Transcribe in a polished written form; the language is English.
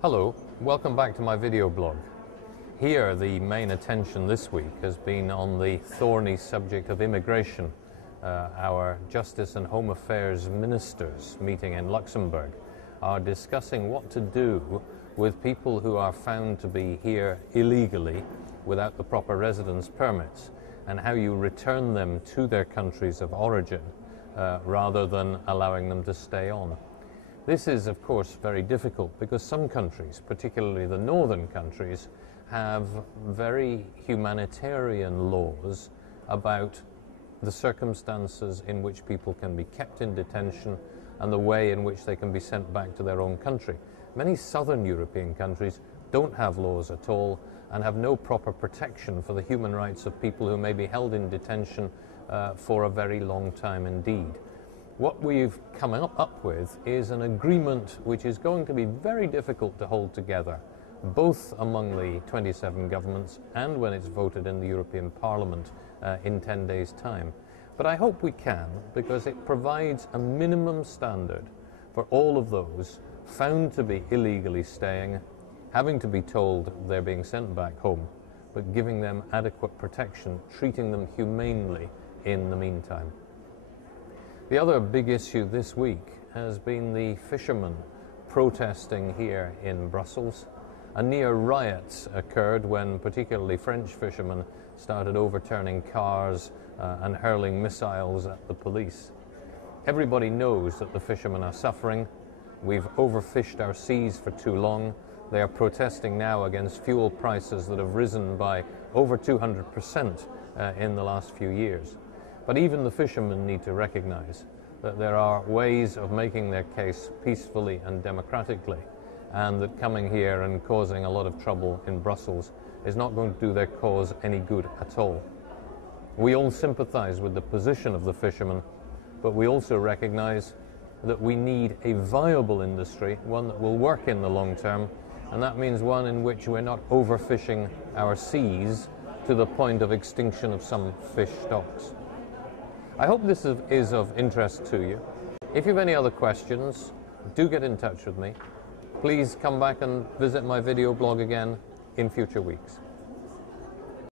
Hello, welcome back to my video blog. Here the main attention this week has been on the thorny subject of immigration. Our Justice and Home Affairs ministers meeting in Luxembourg are discussing what to do with people who are found to be here illegally without the proper residence permits, and how you return them to their countries of origin rather than allowing them to stay on. This is, of course, very difficult because some countries, particularly the northern countries, have very humanitarian laws about the circumstances in which people can be kept in detention and the way in which they can be sent back to their own country. Many southern European countries don't have laws at all and have no proper protection for the human rights of people who may be held in detention for a very long time indeed. What we've come up with is an agreement which is going to be very difficult to hold together, both among the 27 governments and when it's voted in the European Parliament in 10 days' time. But I hope we can, because it provides a minimum standard for all of those found to be illegally staying, having to be told they're being sent back home, but giving them adequate protection, treating them humanely in the meantime. The other big issue this week has been the fishermen protesting here in Brussels. A near riot occurred when particularly French fishermen started overturning cars and hurling missiles at the police. Everybody knows that the fishermen are suffering. We've overfished our seas for too long. They are protesting now against fuel prices that have risen by over 200% in the last few years. But even the fishermen need to recognize that there are ways of making their case peacefully and democratically, and that coming here and causing a lot of trouble in Brussels is not going to do their cause any good at all. We all sympathize with the position of the fishermen, but we also recognize that we need a viable industry, one that will work in the long term, and that means one in which we're not overfishing our seas to the point of extinction of some fish stocks. I hope this is of interest to you. If you have any other questions, do get in touch with me. Please come back and visit my video blog again in future weeks.